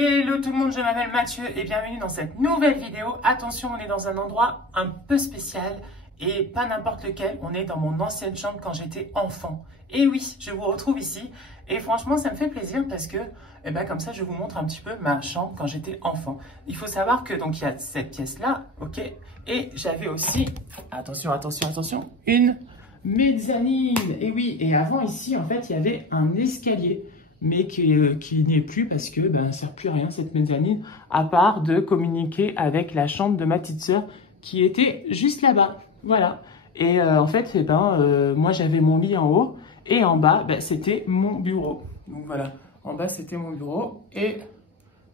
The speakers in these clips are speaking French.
Hello tout le monde, je m'appelle Mathieu et bienvenue dans cette nouvelle vidéo. Attention, on est dans un endroit un peu spécial et pas n'importe lequel. On est dans mon ancienne chambre quand j'étais enfant. Et oui, je vous retrouve ici et franchement ça me fait plaisir parce que comme ça je vous montre un petit peu ma chambre quand j'étais enfant. Il faut savoir que donc il y a cette pièce là, ok, et j'avais aussi, attention, une mezzanine. Et oui, et avant ici en fait il y avait un escalier, mais qui n'est plus parce que ça ne sert plus à rien cette mezzanine, à part de communiquer avec la chambre de ma petite sœur qui était juste là-bas. Voilà. Et en fait, moi j'avais mon lit en haut et en bas, c'était mon bureau. Donc voilà, en bas c'était mon bureau et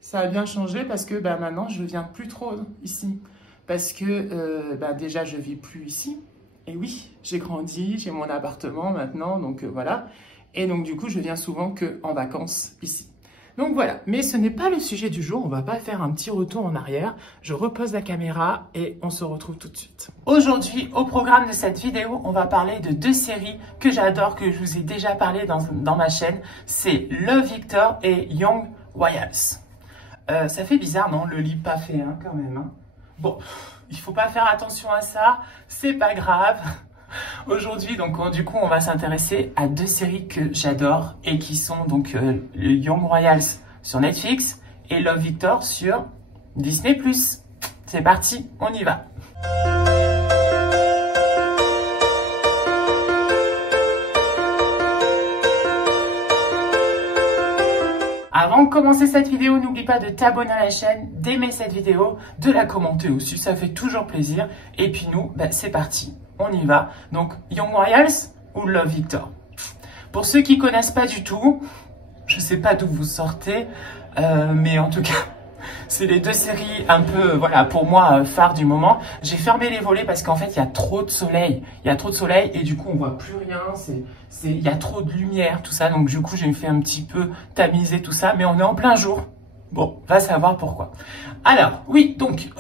ça a bien changé parce que maintenant je ne viens plus trop ici. Parce que déjà je ne vis plus ici. Et oui, j'ai grandi, j'ai mon appartement maintenant, donc voilà. Et donc, du coup, je viens souvent qu'en vacances ici. Donc, voilà. Mais ce n'est pas le sujet du jour. On va pas faire un petit retour en arrière. Je repose la caméra et on se retrouve tout de suite. Aujourd'hui, au programme de cette vidéo, on va parler de deux séries que j'adore, que je vous ai déjà parlé dans ma chaîne. C'est Love Victor et Young Royals. Ça fait bizarre, non? Le lit pas fait, hein, quand même. Hein. Bon, il faut pas faire attention à ça. C'est pas grave. Aujourd'hui, donc, du coup, on va s'intéresser à deux séries que j'adore et qui sont donc Young Royals sur Netflix et Love Victor sur Disney+. C'est parti, on y va. Avant de commencer cette vidéo, n'oublie pas de t'abonner à la chaîne, d'aimer cette vidéo, de la commenter aussi, ça fait toujours plaisir. Et puis nous, c'est parti, on y va. Donc, Young Royals ou Love Victor? Pour ceux qui connaissent pas du tout, je sais pas d'où vous sortez, mais en tout cas, c'est les deux séries un peu, voilà, pour moi, phares du moment. J'ai fermé les volets parce qu'en fait, il y a trop de soleil. Il y a trop de soleil et du coup, on voit plus rien. Il y a trop de lumière, tout ça. Donc, du coup, j'ai fait un petit peu tamiser tout ça. Mais on est en plein jour. Bon, va savoir pourquoi. Alors, oui, donc,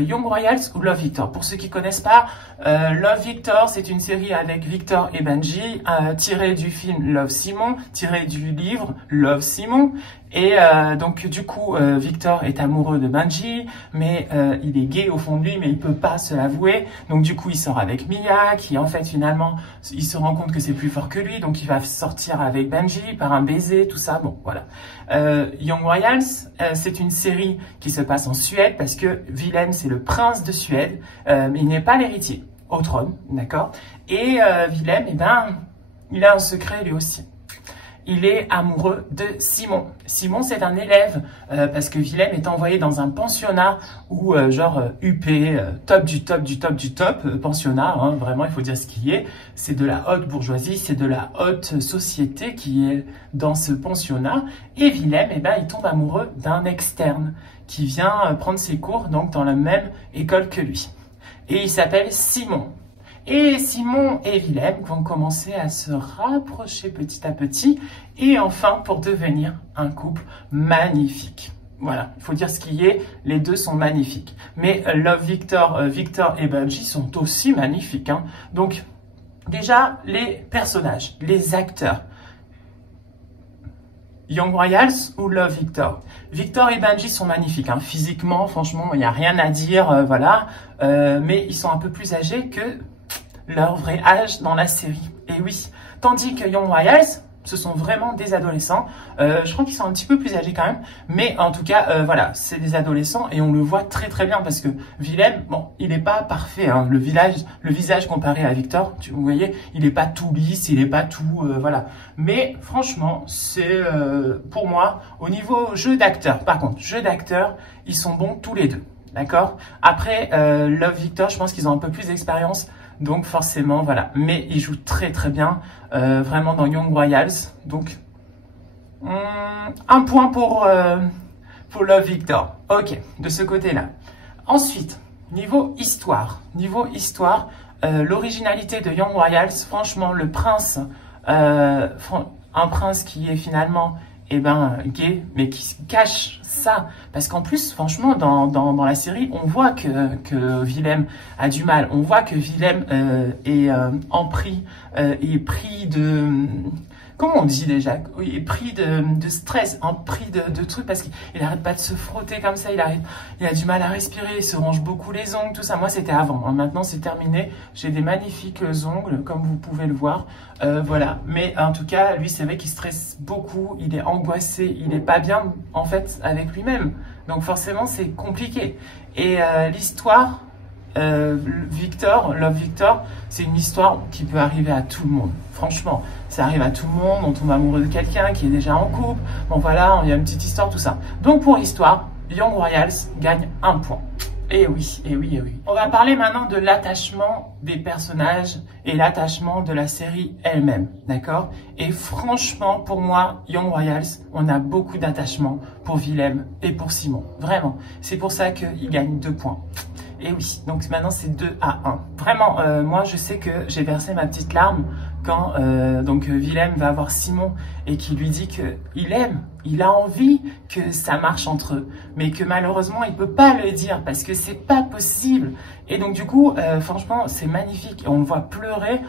Young Royals ou Love Victor. Pour ceux qui connaissent pas, Love Victor, c'est une série avec Victor et Benji, tirée du film Love Simon, tirée du livre Love Simon. Et donc, du coup, Victor est amoureux de Benji, mais il est gay au fond de lui, mais il peut pas se l'avouer. Donc, du coup, il sort avec Mia, qui en fait, finalement, il se rend compte que c'est plus fort que lui. Donc, il va sortir avec Benji par un baiser, tout ça. Bon, voilà. Young Royals, c'est une série qui se passe en Suède parce que Willem, c'est le prince de Suède, mais il n'est pas l'héritier au trône, d'accord? Et Willem, il a un secret lui aussi. Il est amoureux de Simon. Simon, c'est un élève parce que Willem est envoyé dans un pensionnat où UP, top du top du top du top, pensionnat, hein, vraiment il faut dire ce qui est. C'est de la haute bourgeoisie, c'est de la haute société qui est dans ce pensionnat. Et Willem, il tombe amoureux d'un externe qui vient prendre ses cours donc dans la même école que lui. Et il s'appelle Simon. Et Simon et Willem vont commencer à se rapprocher petit à petit et enfin pour devenir un couple magnifique. Voilà, il faut dire ce qui est, les deux sont magnifiques. Mais Love Victor, Victor et Benji sont aussi magnifiques. Hein. Donc déjà, les personnages, les acteurs. Young Royals ou Love Victor? Victor et Benji sont magnifiques. Hein. Physiquement, franchement, il n'y a rien à dire, voilà. Mais ils sont un peu plus âgés que leur vrai âge dans la série. Et oui, tandis que Young Royals, ce sont vraiment des adolescents. Je crois qu'ils sont un petit peu plus âgés quand même. Mais en tout cas, voilà, c'est des adolescents et on le voit très très bien parce que Willem, bon, il n'est pas parfait. Hein. Le visage comparé à Victor, vous voyez, il n'est pas tout lisse, il n'est pas tout, voilà. Mais franchement, c'est pour moi, au niveau jeu d'acteur, par contre, jeu d'acteur, ils sont bons tous les deux. D'accord? Après, Love Victor, je pense qu'ils ont un peu plus d'expérience. Donc forcément, voilà. Mais il joue très très bien, vraiment dans Young Royals. Donc, un point pour Love Victor. Ok, de ce côté-là. Ensuite, niveau histoire. L'originalité de Young Royals, franchement, le prince, un prince qui est finalement gay, mais qui se cache ça. Parce qu'en plus, franchement, dans la série, on voit que Willem a du mal. On voit que Willem est pris de... comment on dit déjà, il est pris de stress, pris de trucs parce qu'il arrête pas de se frotter comme ça, il a du mal à respirer, il se ronge beaucoup les ongles, tout ça. Moi, c'était avant, hein. Maintenant, c'est terminé. J'ai des magnifiques ongles, comme vous pouvez le voir. Voilà. Mais en tout cas, lui, c'est vrai qu'il stresse beaucoup, il est angoissé, il est pas bien, en fait, avec lui-même. Donc, forcément, c'est compliqué. Et l'histoire... Love Victor, c'est une histoire qui peut arriver à tout le monde. Franchement, ça arrive à tout le monde. On tombe amoureux de quelqu'un qui est déjà en couple. Bon voilà, il y a une petite histoire, tout ça. Donc pour l'histoire, Young Royals gagne 1 point. Et oui, et oui, et oui. On va parler maintenant de l'attachement des personnages et l'attachement de la série elle-même, d'accord? Et franchement, pour moi, Young Royals, on a beaucoup d'attachement pour Willem et pour Simon. Vraiment. C'est pour ça qu'ils gagnent 2 points. Et oui, donc maintenant c'est 2-1. Vraiment, moi je sais que j'ai versé ma petite larme quand Willem va voir Simon et qui lui dit que il a envie que ça marche entre eux, mais que malheureusement il peut pas le dire parce que c'est pas possible. Et donc du coup, franchement, c'est magnifique. Et on le voit pleurer.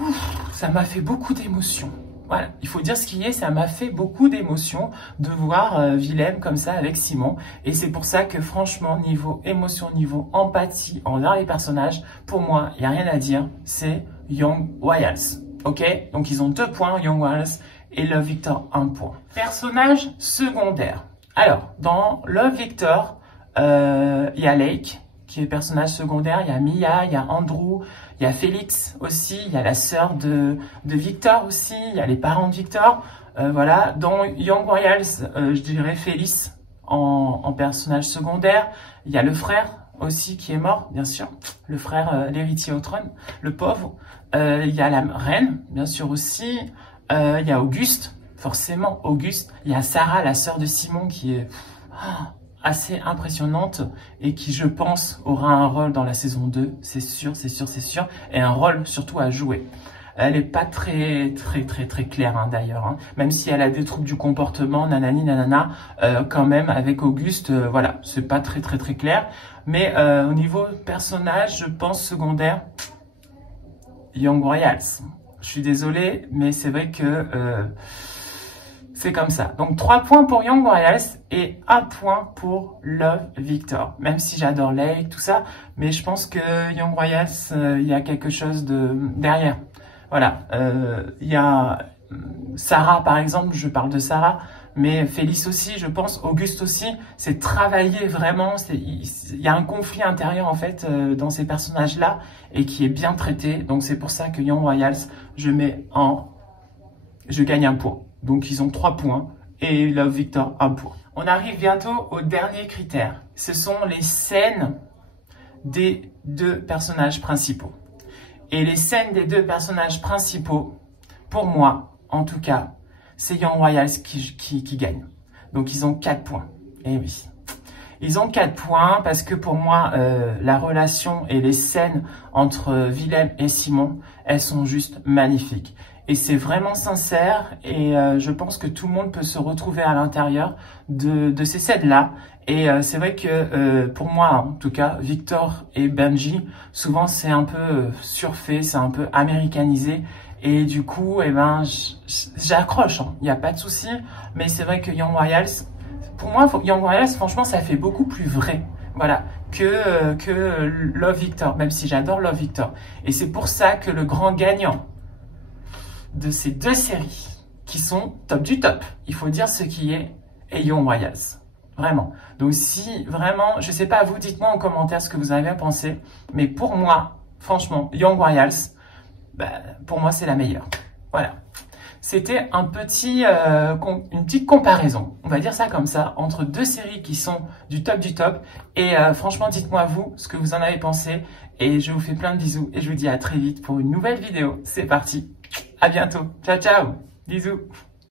Ouf, ça m'a fait beaucoup d'émotions. Voilà, il faut dire ce qui est, ça m'a fait beaucoup d'émotions de voir Willem comme ça avec Simon. Et c'est pour ça que franchement, niveau émotion, niveau empathie envers les personnages, pour moi, il n'y a rien à dire, c'est Young Royals. Ok? Donc ils ont 2 points, Young Royals, et Love Victor 1 point. Personnage secondaire. Alors, dans Love Victor, il y a Lake, qui est personnage secondaire, il y a Mia, il y a Andrew, il y a Félix aussi, il y a la sœur de Victor aussi, il y a les parents de Victor. Voilà, dans Young Royals, je dirais Félix en personnage secondaire. Il y a le frère aussi qui est mort, bien sûr, le frère, l'héritier au trône, le pauvre. Il y a la reine, bien sûr aussi. Il y a Auguste, forcément Auguste. Il y a Sarah, la sœur de Simon, qui est assez impressionnante et qui, je pense, aura un rôle dans la saison 2, c'est sûr, c'est sûr, c'est sûr, et un rôle surtout à jouer. Elle est pas très claire, hein, d'ailleurs, hein. Même si elle a des troubles du comportement, nanani, nanana, quand même, avec Auguste, voilà, c'est pas très clair. Mais au niveau personnage, je pense secondaire, Young Royals. Je suis désolé, mais c'est vrai que c'est comme ça. Donc 3 points pour Young Royals et 1 point pour Love Victor. Même si j'adore Lake, tout ça, mais je pense que Young Royals, il y a quelque chose derrière. Voilà, il y a Sarah par exemple, je parle de Sarah, mais Félix aussi, je pense, Auguste aussi, c'est travailler vraiment, il y a un conflit intérieur en fait dans ces personnages-là et qui est bien traité. Donc c'est pour ça que Young Royals, je gagne 1 point. Donc ils ont 3 points et Love Victor 1 point. On arrive bientôt au dernier critère. Ce sont les scènes des 2 personnages principaux. Et les scènes des 2 personnages principaux, pour moi, en tout cas, c'est Young Royals qui gagne. Donc ils ont 4 points. Et oui. Ils ont 4 points parce que pour moi, la relation et les scènes entre Willem et Simon, elles sont juste magnifiques. Et c'est vraiment sincère et je pense que tout le monde peut se retrouver à l'intérieur de ces scènes-là. Et c'est vrai que pour moi, en tout cas, Victor et Benji, souvent c'est un peu surfait, c'est un peu américanisé. Et du coup, eh ben, j'accroche, hein. Il n'y a pas de souci. Mais c'est vrai que Young Royals, pour moi, Young Royals, franchement, ça fait beaucoup plus vrai. Voilà, que Love Victor, même si j'adore Love Victor. Et c'est pour ça que le grand gagnant de ces 2 séries, qui sont top du top, il faut dire ce qui est Young Royals. Vraiment. Donc si vraiment, je sais pas, vous dites-moi en commentaire ce que vous avez pensé. Mais pour moi, franchement, Young Royals, pour moi, c'est la meilleure. Voilà. C'était une petite comparaison, on va dire ça comme ça, entre 2 séries qui sont du top. Et franchement, dites-moi vous ce que vous en avez pensé. Et je vous fais plein de bisous et je vous dis à très vite pour une nouvelle vidéo. C'est parti. À bientôt. Ciao, ciao. Bisous.